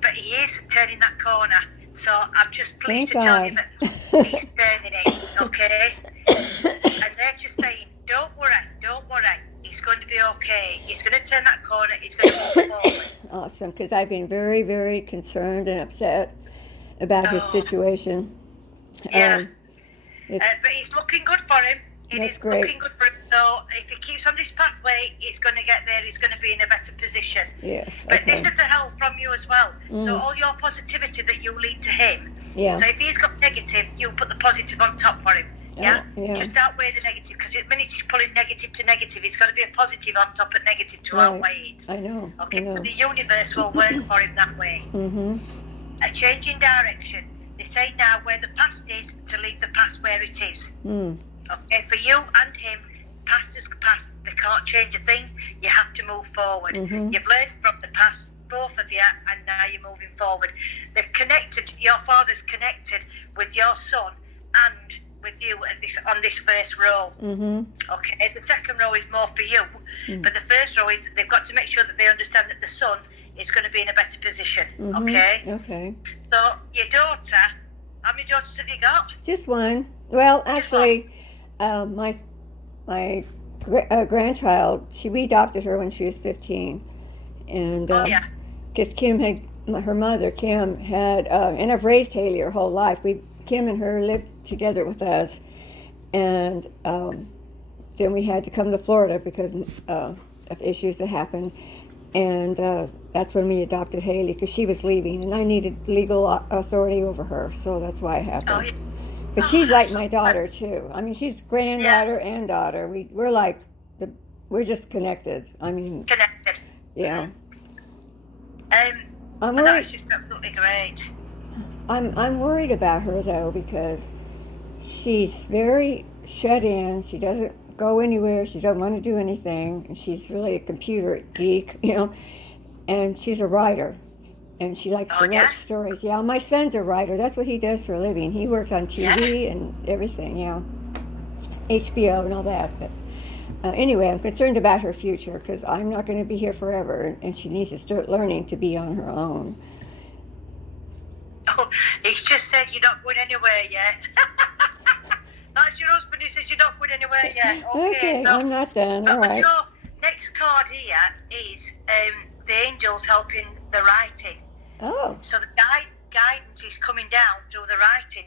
But he is turning that corner. So I'm just pleased Thank to tell you God. that he's turning it, okay? And they're just saying, don't worry. He's going to be okay. He's going to turn that corner. He's going to move forward. Awesome, because I've been very, very concerned and upset about his situation. Yeah. It's, But he's looking good for him. It That's is great. looking good for him. So if he keeps on this pathway, he's going to get there. He's going to be in a better position. yes, But this okay. is the help from you as well. So all your positivity that you lead to him. Yeah. So if he's got negative, you put the positive on top for him. Yeah? Yeah. Just outweigh the negative, because the minute he's pulling negative to negative, it's got to be a positive on top of negative to Right. outweigh it. I know, Okay, I know. so the universe will work for him that way. Mm-hmm. A change in direction. They say now where the past is to leave the past where it is. Mm. Okay, for you and him, past is past. They can't change a thing. You have to move forward. Mhm. You've learned from the past, both of you, and now you're moving forward. They've connected. Your father's connected with your son and with you at on this first row. Mm-hmm. Okay, the second row is more for you, but the first row is they've got to make sure that they understand that the son is going to be in a better position. Mm-hmm. Okay, Okay. so your daughter, how many daughters have you got? Just one. Well, actually, my grandchild, we adopted her when she was 15, and Oh yeah. because Kim had her mother Kim had, and I've raised Haley her whole life. Kim and her lived together with us, and then we had to come to Florida because of issues that happened, and that's when we adopted Haley because she was leaving, and I needed legal authority over her, so that's why it happened. Oh yeah. But she's like my daughter too. I mean, she's granddaughter and daughter. We're like we're just connected. I mean, Connected. yeah. I'm And worried. that's just absolutely great. I'm worried about her though because she's very shut in. She doesn't go anywhere. She doesn't want to do anything. And she's really a computer geek, and she's a writer. And she likes to Oh, yeah? write stories. Yeah, my son's a writer. That's what he does for a living. He works on TV and everything, HBO and all that. But anyway, I'm concerned about her future because I'm not going to be here forever, and she needs to start learning to be on her own. Oh, he's just said you're not going anywhere yet. That's your husband. He said you're not going anywhere yet. Okay, so I'm not done. All right. your next card here is the angels helping the writing. Oh, So the guidance is coming down through the writing.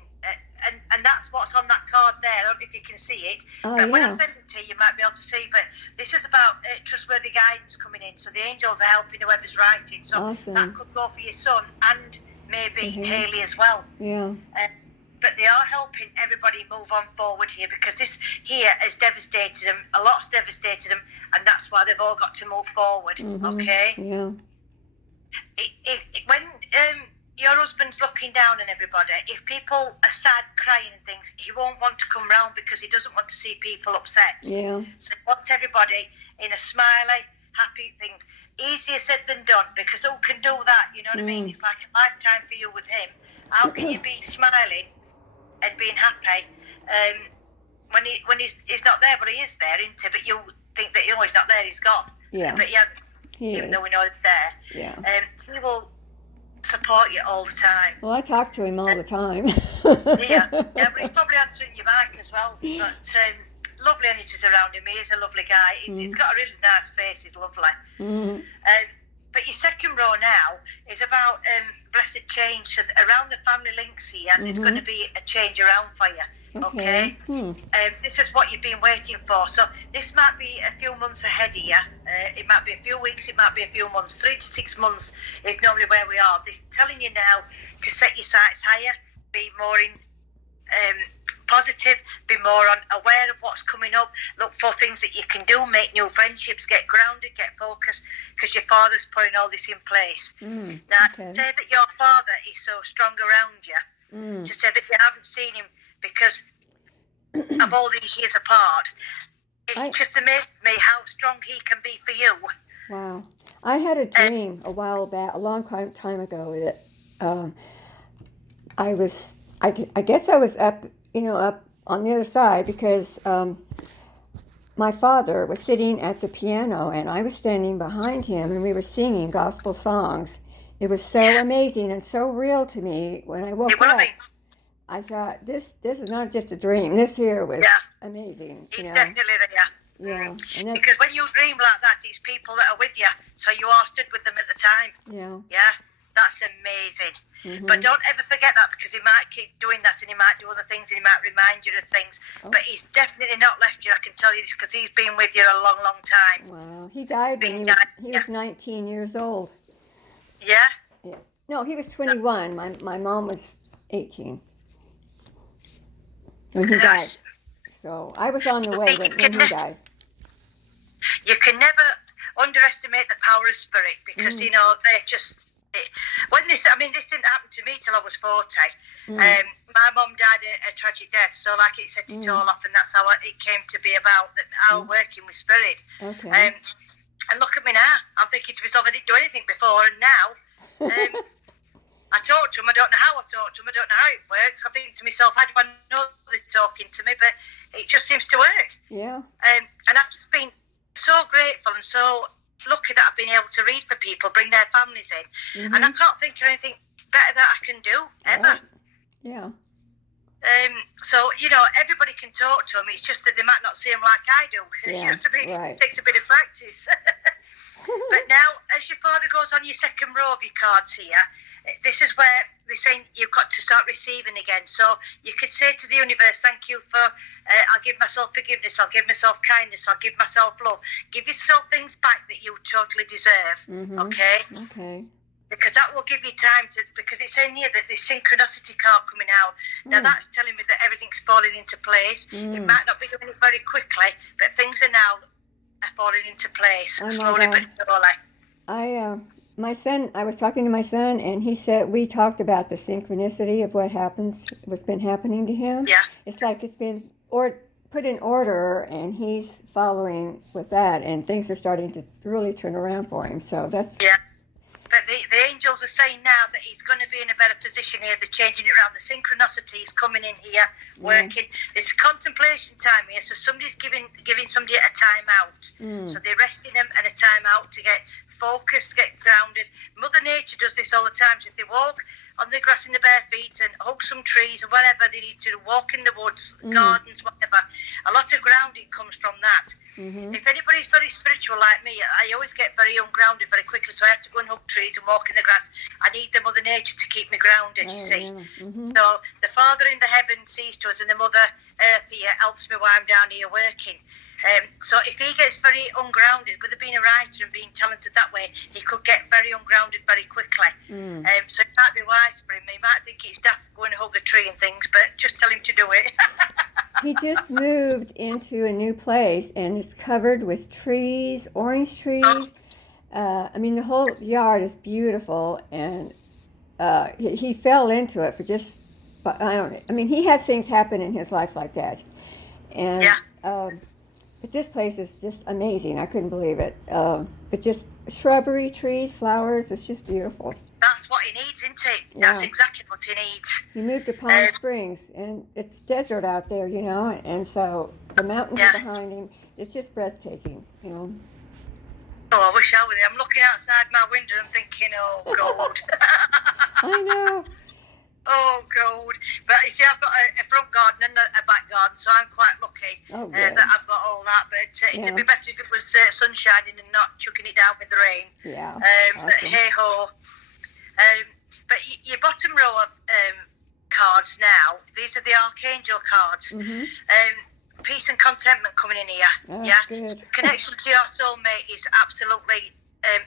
And that's what's on that card there. I don't know if you can see it. Oh, But when I yeah. send it to you, you might be able to see. But this is about trustworthy guidance coming in. So the angels are helping whoever's writing. So Awesome. that could go for your son and maybe Mhm. Haley as well. yeah. But they are helping everybody move on forward here because this here has devastated them. A lot's devastated them, and that's why they've all got to move forward. Mhm. Okay. Yeah. When your husband's looking down on everybody, if people are sad, crying and things, he won't want to come round because he doesn't want to see people upset. Yeah. So he wants everybody in a smiley, happy thing. Easier said than done because who can do that? You know what I mean? It's like a lifetime for you with him. How can you be smiling and being happy when he's not there? But he is there, isn't he? But you think that he's not there, he's gone. Yeah. But yeah, He even is. though we know he's there. Yeah. He will support you all the time. Well, I talk to him all the time. Yeah, but he's probably answering you back as well. But lovely energies around him. He is a lovely guy. He's got a really nice face. He's lovely. Mhm. But your second row now is about blessed change. So around the family links here, there's going to be a change around for you. Okay. This is what you've been waiting for. So this might be a few months ahead of you. It might be a few weeks. It might be a few months. 3 to 6 months is normally where we are. This telling you now to set your sights higher, be more in positive, be more aware of what's coming up, look for things that you can do, make new friendships, get grounded, get focused, because your father's putting all this in place. Now, okay. say that your father is so strong around you, to say that you haven't seen him because of all these years apart, it just amazes me how strong he can be for you. Wow. I had a dream a while back, a long time ago, that I guess I was up, up on the other side, because my father was sitting at the piano and I was standing behind him and we were singing gospel songs. It was so amazing and so real to me when I woke up. I thought, this is not just a dream. This here was amazing. He's definitely there. Yeah. And because when you dream like that, it's people that are with you, so you are stood with them at the time. Yeah, that's amazing. But don't ever forget that, because he might keep doing that and he might do other things and he might remind you of things. But he's definitely not left you, I can tell you this, because he's been with you a long, long time. Wow. He died when he was 19 years old. Yeah? No, he was 21. My mom was 18 when he died. So I was on the way when he died. You can never underestimate the power of spirit, because they're just this didn't happen to me till I was 40. My mum died a tragic death, so like it set it all off, and that's how it came to be about our working with spirit. Okay. And look at me now, I'm thinking to myself, I didn't do anything before, and now I talk to them. I don't know how I talk to them, I don't know how it works. I think to myself, how do I know they're talking to me? But it just seems to work. Yeah. And I've just been so grateful and so lucky that I've been able to read for people, bring their families in, and I can't think of anything better that I can do ever. Right. Yeah. So everybody can talk to them. It's just that they might not see them like I do. Yeah. It takes a bit of practice. But now, as your father goes on your second row of your cards here, this is where they're saying you've got to start receiving again. So you could say to the universe, thank you for, I'll give myself forgiveness, I'll give myself kindness, I'll give myself love. Give yourself things back that you totally deserve, okay? Okay. Because that will give you time to, because it's in here that the synchronicity card coming out. Now that's telling me that everything's falling into place. It might not be doing it very quickly, but things are now falling into place, slowly but surely. I was talking to my son, and he said, we talked about the synchronicity of what's been happening to him. Yeah. It's like it's been put in order, and he's following with that, and things are starting to really turn around for him. So that's... Yeah. But the angels are saying now that he's going to be in a better position here. They're changing it around. The synchronicity is coming in here, working. There's contemplation time here, so somebody's giving somebody a time out. So they're resting them and a time out to get focused, get grounded. Mother Nature does this all the time. So if they walk on the grass in the bare feet and hug some trees or whatever they need to, walk in the woods, gardens, whatever, a lot of grounding comes from that. If anybody's very spiritual like me, I always get very ungrounded very quickly, so I have to go and hug trees and walk in the grass. I need the Mother Nature to keep me grounded, you see. So the Father in the heavens sees to us, and the Mother Earth here helps me while I'm down here working. So if he gets very ungrounded, with being a writer and being talented that way, he could get very ungrounded very quickly. So it might be wise for him. He might think it's daft going to hug a tree and things, but just tell him to do it. He just moved into a new place, and it's covered with trees, orange trees. The whole yard is beautiful, and he fell into it for just, he has things happen in his life like that. And but this place is just amazing. I couldn't believe it. But just shrubbery, trees, flowers, it's just beautiful. That's what he needs, isn't it? That's exactly what he needs. He moved to Palm Springs, and it's desert out there, and so the mountains are behind him. It's just breathtaking, Oh, I wish I were there. I'm looking outside my window and thinking, oh, God. I know. Oh, God. But you see, I've got a front garden and a back garden, so I'm quite lucky that I've got all that. But it'd be better if it was sun shining and not chucking it down with the rain. Yeah. But hey-ho. But your bottom row of cards now, these are the Archangel cards. Peace and contentment coming in here. Good. Connection to your soulmate is absolutely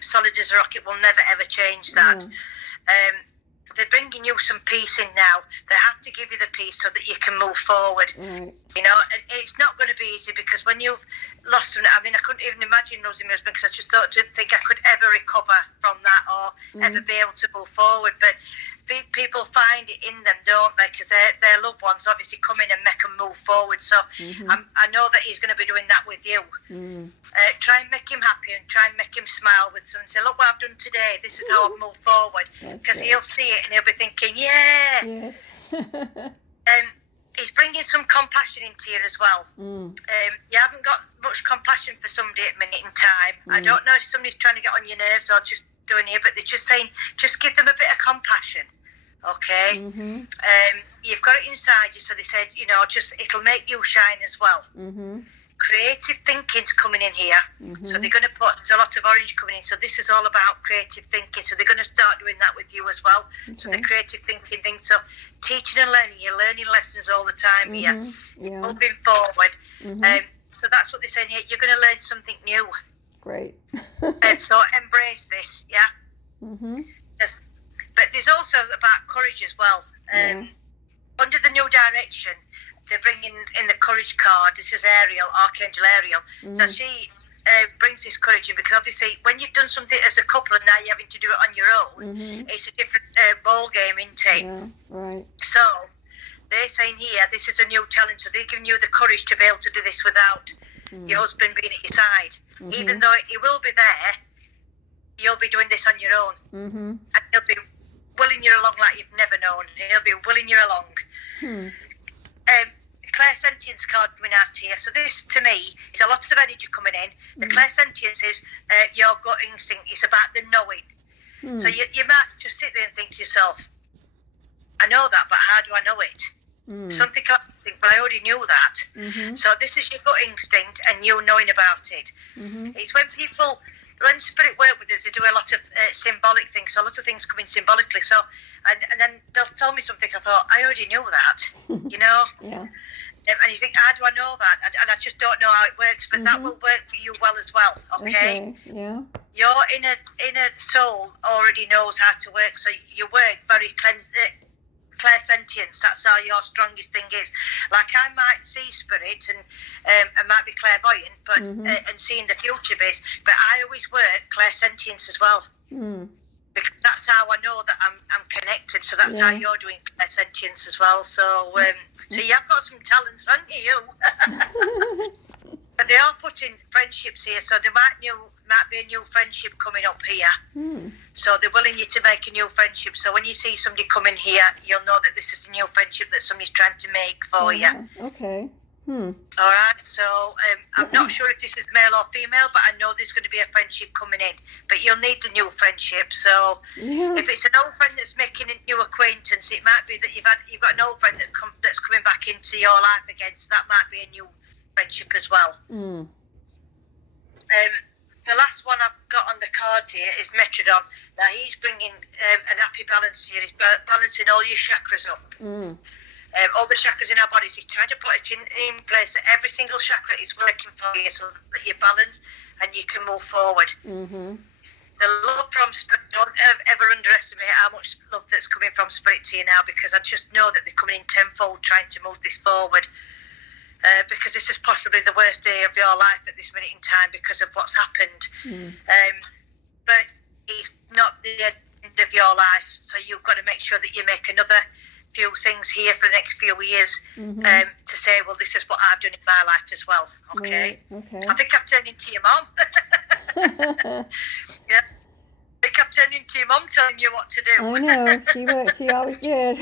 solid as a rock. It will never ever change that. they're bringing you some peace in now. They have to give you the peace so that you can move forward. Right. You know, and it's not going to be easy because when you've lost them, I mean, I couldn't even imagine losing my husband because I just didn't think I could ever recover from that or ever be able to move forward. But people find it in them, don't they? Because their loved ones obviously come in and make them move forward. So I know that he's going to be doing that with you. Try and make him happy and try and make him smile with something. Say, look what I've done today. This is how I've moved forward. Because he'll see it and he'll be thinking, yeah. Yes. He's bringing some compassion into you as well. You haven't got much compassion for somebody at a minute in time. I don't know if somebody's trying to get on your nerves or just doing it, but they're just saying, just give them a bit of compassion, okay? You've got it inside you, so they said, you know, just it'll make you shine as well. Creative thinking's coming in here, so they're going to put, there's a lot of orange coming in, so this is all about creative thinking, so they're going to start doing that with you as well. So the creative thinking thing, so teaching and learning, you're learning lessons all the time here, moving forward. So that's what they're saying here, you're going to learn something new. Great. So embrace this, yeah? Just, but there's also about courage as well. Under the new direction, they're bringing in the courage card. This is Ariel, Archangel Ariel. So she brings this courage in because obviously when you've done something as a couple and now you're having to do it on your own, it's a different ball game, isn't it? Yeah, right. So they're saying here, this is a new challenge. So they're giving you the courage to be able to do this without your husband being at your side. Even though he will be there, you'll be doing this on your own. And he'll be willing you along like you've never known. He'll be willing you along. Clairsentience card coming out here. So this, to me, is a lot of energy coming in. The clairsentience is your gut instinct. It's about the knowing. So you might just sit there and think to yourself, I know that, but how do I know it? Something I think, but I already knew that. So this is your gut instinct and you knowing about it. It's when spirit work with us, they do a lot of symbolic things. So a lot of things come in symbolically. So and then they'll tell me something. I thought I already knew that, you know. And you think, how do I know that? And I just don't know how it works. But that will work for you well as well. Okay. Yeah. Your inner soul already knows how to work. So you work very clairsentience, that's how your strongest thing is. Like I might see spirits and I might be clairvoyant, but and seeing the future base, but I always work clairsentience as well. Because that's how I know that I'm connected. So that's how you're doing clairsentience as well. So so you have got some talents, haven't you? But they are putting friendships here, so there might be a new friendship coming up here. So they're willing you to make a new friendship. So when you see somebody coming here, you'll know that this is a new friendship that somebody's trying to make for you. Okay. All right. So I'm not sure if this is male or female, but I know there's going to be a friendship coming in. But you'll need the new friendship. So if it's an old friend that's making a new acquaintance, it might be that you've got an old friend that's coming back into your life again. So that might be a new friendship as well. The last one I've got on the cards here is Metrodon. Now he's bringing an happy balance here. He's balancing all your chakras up. All the chakras in our bodies. He's trying to put it in place that every single chakra is working for you so that you're balanced and you can move forward. The love from Spirit, don't ever underestimate how much love that's coming from Spirit to you now, because I just know that they're coming in tenfold trying to move this forward. Because this is possibly the worst day of your life at this minute in time because of what's happened. But it's not the end of your life, so you've got to make sure that you make another few things here for the next few years to say, well, this is what I've done in my life as well. Okay. I think I've turned into your mum. Yeah. I think I've turned into your mum telling you what to do. I know, she always did.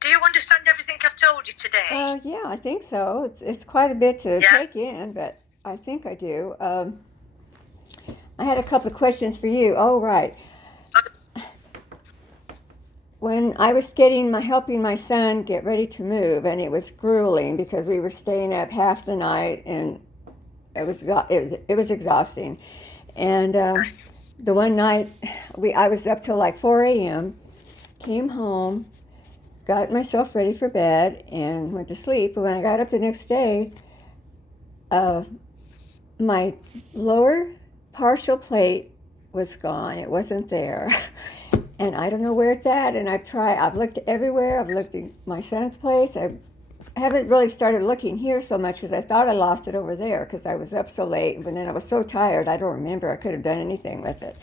Do you understand everything I've told you today? Yeah, I think so. It's quite a bit to take in, but I think I do. I had a couple of questions for you. Oh, right. When I was helping my son get ready to move, and it was grueling because we were staying up half the night, and it was exhausting. And the one night I was up till like 4 a.m., came home, got myself ready for bed, and went to sleep. But when I got up the next day, my lower partial plate was gone. It wasn't there. And I don't know where it's at. And I've looked everywhere. I've looked at my son's place. I haven't really started looking here so much because I thought I lost it over there because I was up so late. But then I was so tired, I don't remember. I could have done anything with it.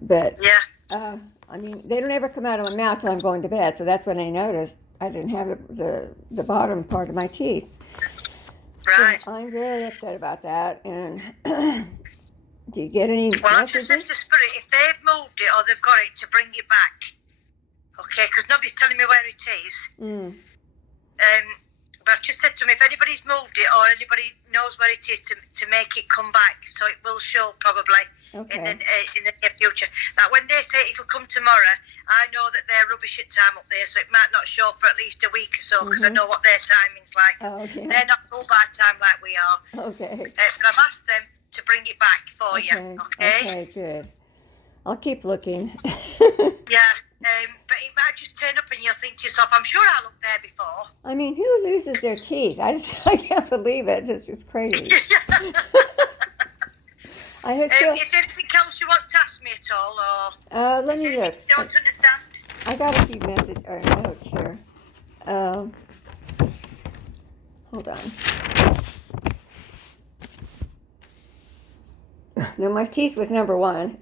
But, Yeah. I mean, they don't ever come out of my mouth till I'm going to bed. So that's when I noticed I didn't have the bottom part of my teeth. Right. So I'm very upset about that. And do you get any Well, I've just said messages? to Spirit, if they've moved it or they've got it, to bring it back. Okay, because nobody's telling me where it is. Mm. But I've just said to them, if anybody's moved it or anybody knows where it is, to make it come back, so it will show probably in the near future. Like when they say it'll come tomorrow, I know that they're rubbish at time up there, so it might not show for at least a week or so because I know what their timing's like. Oh, okay. They're not full by time like we are. Okay. But I've asked them to bring it back for you. Okay. Okay, good. I'll keep looking. Yeah. But it might just turn up and you'll think to yourself, I'm sure I looked there before. I mean, who loses their teeth? I can't believe it. It's just crazy. I had so, Is there anything else you want to ask me at all? Or let is me there look. anything you don't understand? I got a few messages or notes here. Hold on. No, my teeth was number one.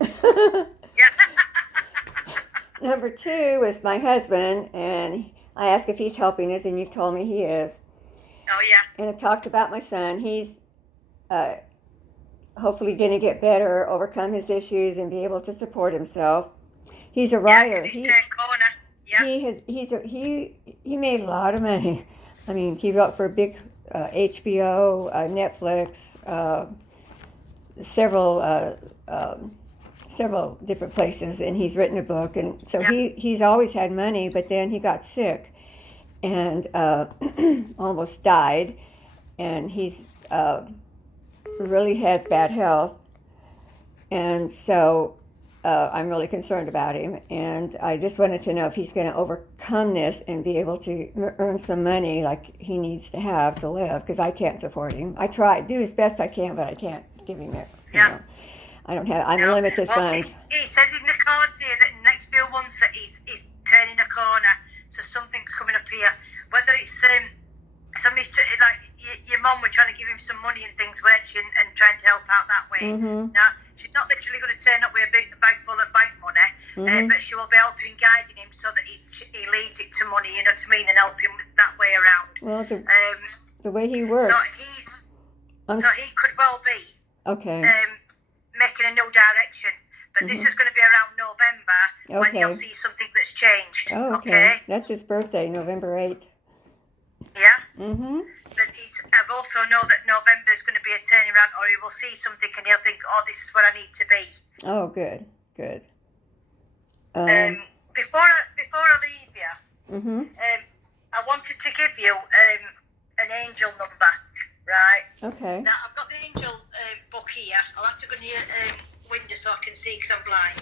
Number two was my husband, and I asked if he's helping us, and you've told me he is. Oh, yeah. And I've talked about my son. He's hopefully going to get better, overcome his issues, and be able to support himself. He's a writer. Yeah, he's turned corner. Yeah. He made a lot of money. I mean, he wrote for big HBO, Netflix, several different places, and he's written a book, and so he's always had money. But then he got sick and almost died, and he's really has bad health, and so I'm really concerned about him, and I just wanted to know if he's going to overcome this and be able to earn some money like he needs to have to live, because I can't support him. I try, do as best I can, but I can't give him it. Yeah. I'm limited funds. He said in the cards here that in the next few months that he's turning a corner, so something's coming up here. Whether it's somebody's like your mum were trying to give him some money and things, weren't she, and trying to help out that way. Mm-hmm. Now she's not literally going to turn up with a bag full of bank money, but she will be helping, guiding him so that he leads it to money. You know what I mean, and help him that way around. Well, the way he works. So he could well be. Okay. Making a new direction, but this is going to be around November when you'll see something that's changed. Oh, okay. That's his birthday, November 8th. Yeah. Mm-hmm. But I've also know that November is going to be a turning around, or he will see something and he'll think, "Oh, this is where I need to be." Oh, good. Before I leave you, I wanted to give you an angel number. Right. Okay. Now, I've got the angel book here. I'll have to go near window so I can see because I'm blind.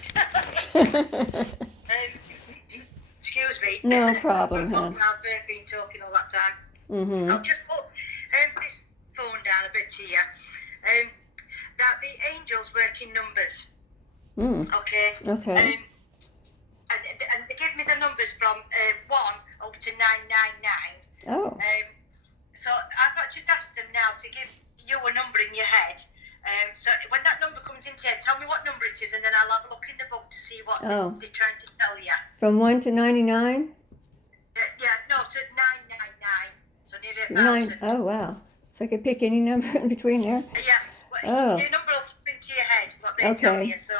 Excuse me. No problem, I've hon. been talking all that time. Mm-hmm. I'll just put this phone down a bit here. Now, the angels work in numbers. Okay. Okay. And they give me the numbers from 1 up to 999. Oh. So I've just asked them now to give you a number in your head. So when that number comes into your head, tell me what number it is, and then I'll have a look in the book to see what they're trying to tell you. From 1 to 99? No, to 999. So nearly 1,000. Oh, wow. So I could pick any number in between there? Yeah. Well, your number will come into your head, what they tell you. So.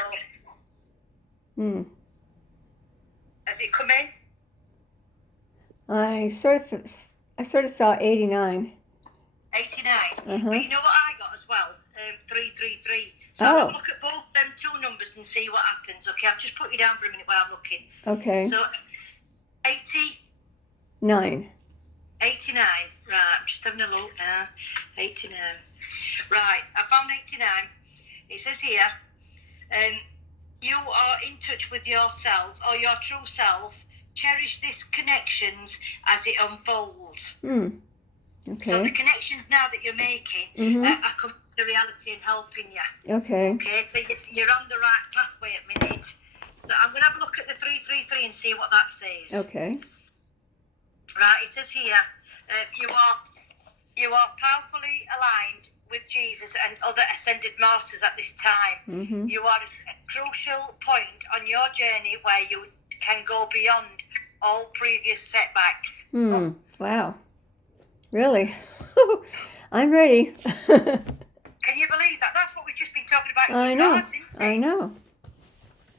Has it come in? I sort of saw 89. 89. Uh-huh. But you know what I got as well? 333. So I'll have a look at both them two numbers and see what happens. Okay, I'll just put you down for a minute while I'm looking. Okay. So 80. 9. 89. Right, I'm just having a look now. 89. Right, I found 89. It says here, you are in touch with yourself or your true self. Cherish these connections as it unfolds. Okay. So the connections now that you're making are to reality and helping you. Okay. Okay, so you're on the right pathway at minute. So I'm going to have a look at the 333 and see what that says. Okay. Right, it says here, you are powerfully aligned with Jesus and other ascended masters at this time. Mm-hmm. You are at a crucial point on your journey where you can go beyond all previous setbacks. Wow. Really? I'm ready. Can you believe that? That's what we've just been talking about. I know. Cards, isn't it? I know.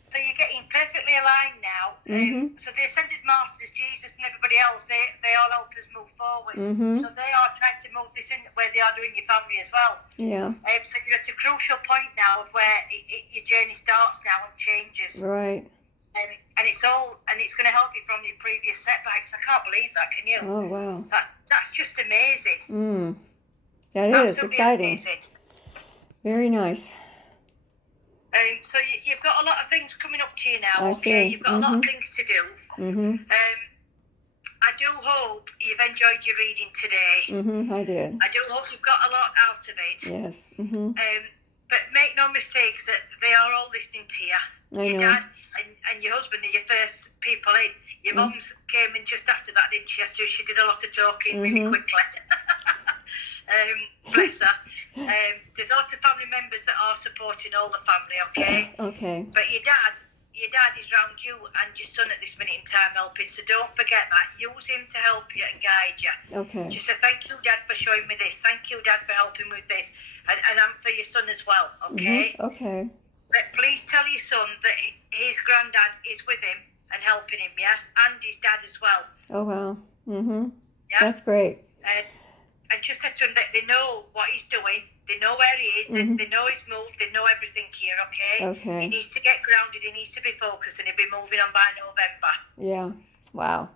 So you're getting perfectly aligned now. Mm-hmm. So the ascended masters, Jesus and everybody else, they all help us move forward. Mm-hmm. So they are trying to move this in where they are doing your family as well. Yeah. So you're at a crucial point now of where your journey starts now and changes. Right. And it's going to help you from your previous setbacks. I can't believe that, can you? Oh, wow. That's just amazing. That is Absolutely exciting. amazing. Very nice. So you've got a lot of things coming up to you now, I okay? see. You've got a lot of things to do. Mm-hmm. I do hope you've enjoyed your reading today. Mm-hmm. I did. I do hope you've got a lot out of it. Yes. Mm-hmm. But make no mistakes that they are all listening to you. I Your know. dad and your husband are your first people in. Your mum's came in just after that, didn't she? So she did a lot of talking really quickly. Bless her. There's lots of family members that are supporting all the family, okay? Okay. But your dad is round you and your son at this minute in time helping, so don't forget that. Use him to help you and guide you. Okay. Just say, thank you, Dad, for showing me this. Thank you, Dad, for helping with this. And I'm for your son as well, okay? Mm-hmm. Okay. But please tell your son that his granddad is with him and helping him, yeah? And his dad as well. Oh, wow. Mm-hmm. Yeah? That's great. And just said to him that they know what he's doing. They know where he is. They know his move. They know everything here, okay? Okay. He needs to get grounded. He needs to be focused, and he'll be moving on by November. Yeah. Wow.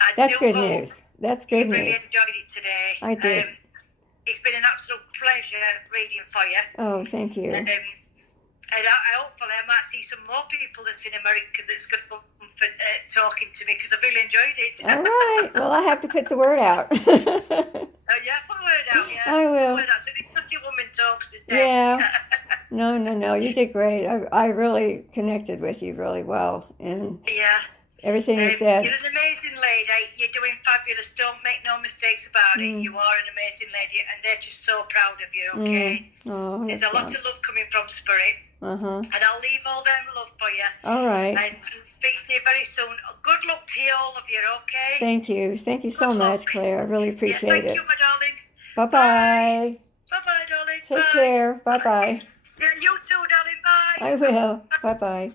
I That's do good hope news. That's good you really news. enjoyed it today. I did. It's been an absolute pleasure reading for you. Oh, thank you. And hopefully I might see some more people that's in America that's going to come for talking to me because I've really enjoyed it. All right. Well, I have to put the word out. Yeah, put the word out, yeah. I will. Put the word out. So this country woman talks instead. Yeah. No. You did great. I really connected with you really well. And Yeah. everything you said. You're an amazing lady. You're doing fabulous. Don't make no mistakes about it. You are an amazing lady, and they're just so proud of you, okay? Oh, There's a lot of love coming from Spirit, Uh-huh. and I'll leave all them love for you. All right. And speak to you very soon. Good luck to you, all of you, okay? Thank you. Thank you so Good luck. much, Claire. I really appreciate Thank it. you, my darling. Bye-bye. Bye-bye, darling. Take Bye. care. Bye-bye. Yeah, you too, darling. Bye. I will. Bye-bye.